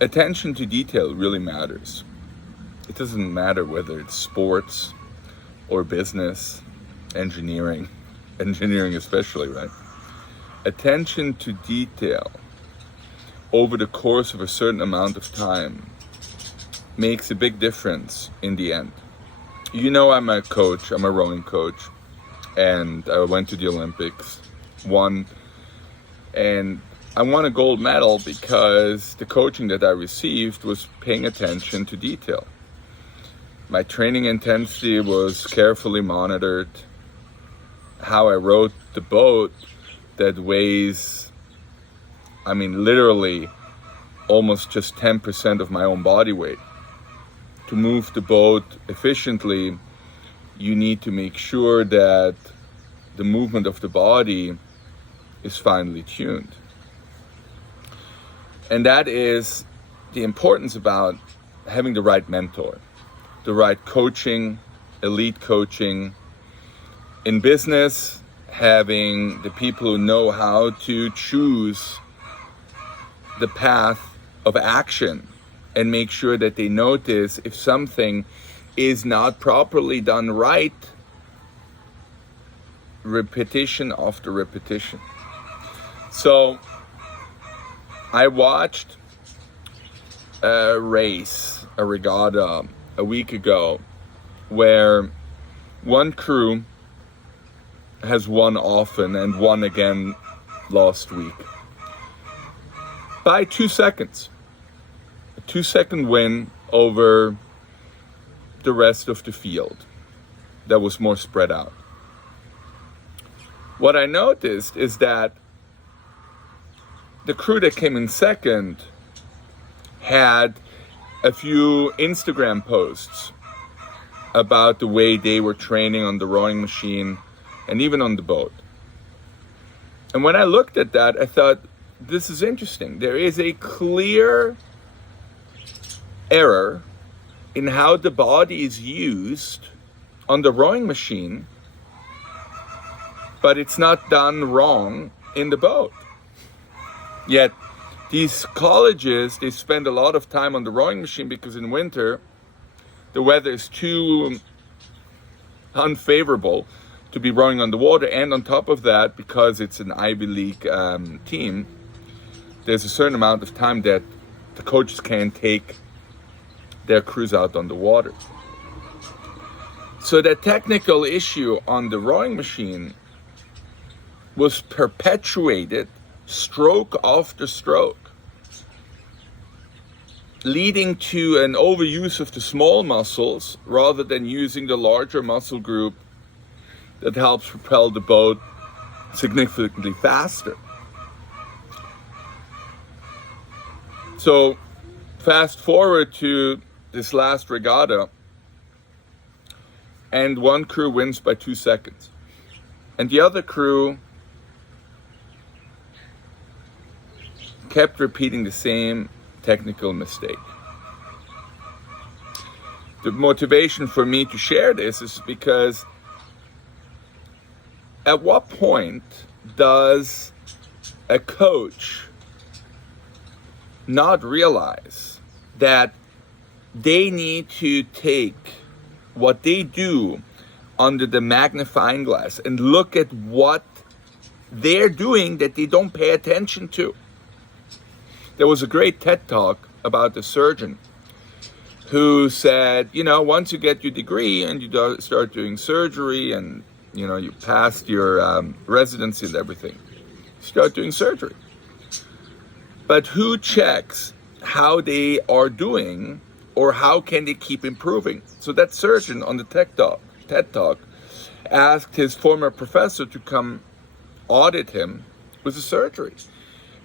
attention to detail really matters. It doesn't matter whether it's sports or business, engineering especially, right? Attention to detail over the course of a certain amount of time makes a big difference in the end. You know, I'm a coach, I'm a rowing coach, and I went to the Olympics, won, and I won a gold medal because the coaching that I received was paying attention to detail. My training intensity was carefully monitored. How I rowed the boat that weighs, literally almost just 10% of my own body weight. To move the boat efficiently, you need to make sure that the movement of the body is finely tuned. And that is the importance about having the right mentor, the right coaching, elite coaching. In business, having the people who know how to choose the path of action and make sure that they notice if something is not properly done right, repetition after repetition. So I watched a race, a regatta, a week ago, where one crew has won often and won again last week by 2 seconds. A 2-second win over the rest of the field that was more spread out. What I noticed is that the crew that came in second had a few Instagram posts about the way they were training on the rowing machine and even on the boat. And when I looked at that, I thought, this is interesting. There is a clear error in how the body is used on the rowing machine, but it's not done wrong in the boat. Yet these colleges, they spend a lot of time on the rowing machine because in winter the weather is too unfavorable to be rowing on the water, and on top of that, because it's an Ivy League team, there's a certain amount of time that the coaches can take their crews out on the water. So that technical issue on the rowing machine was perpetuated stroke after stroke, leading to an overuse of the small muscles rather than using the larger muscle group that helps propel the boat significantly faster. So fast forward to this last regatta, and one crew wins by 2 seconds. And the other crew kept repeating the same technical mistake. The motivation for me to share this is because at what point does a coach not realize that they need to take what they do under the magnifying glass and look at what they're doing that they don't pay attention to? There was a great TED talk about a surgeon who said, once you get your degree and you start doing surgery and, you passed your residency and everything, start doing surgery. But who checks how they are doing or how can they keep improving? So that surgeon on the TED talk asked his former professor to come audit him with the surgery.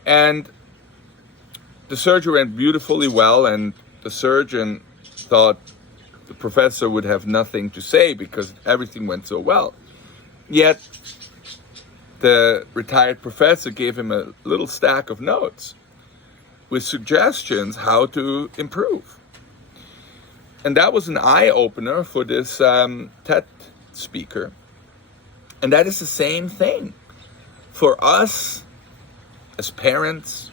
And the surgery went beautifully well, and the surgeon thought the professor would have nothing to say because everything went so well. Yet the retired professor gave him a little stack of notes with suggestions how to improve. And that was an eye-opener for this TED speaker. And that is the same thing for us as parents,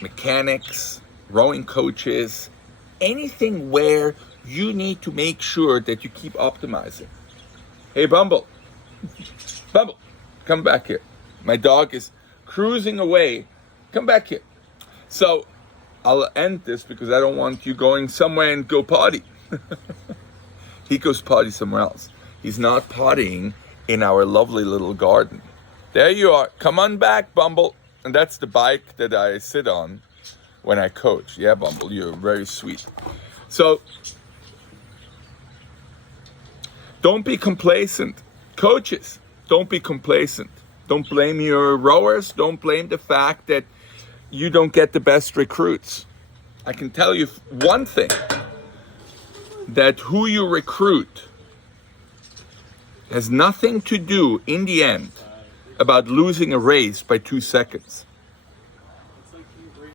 mechanics, rowing coaches, anything where you need to make sure that you keep optimizing. Hey, Bumble, come back here. My dog is cruising away. Come back here. So I'll end this because I don't want you going somewhere and go potty. He goes potty somewhere else. He's not pottying in our lovely little garden. There you are. Come on back, Bumble. And that's the bike that I sit on when I coach. Yeah, Bumble, you're very sweet. So don't be complacent. Coaches, don't be complacent. Don't blame your rowers. Don't blame the fact that you don't get the best recruits. I can tell you one thing, that who you recruit has nothing to do in the end about losing a race by 2 seconds.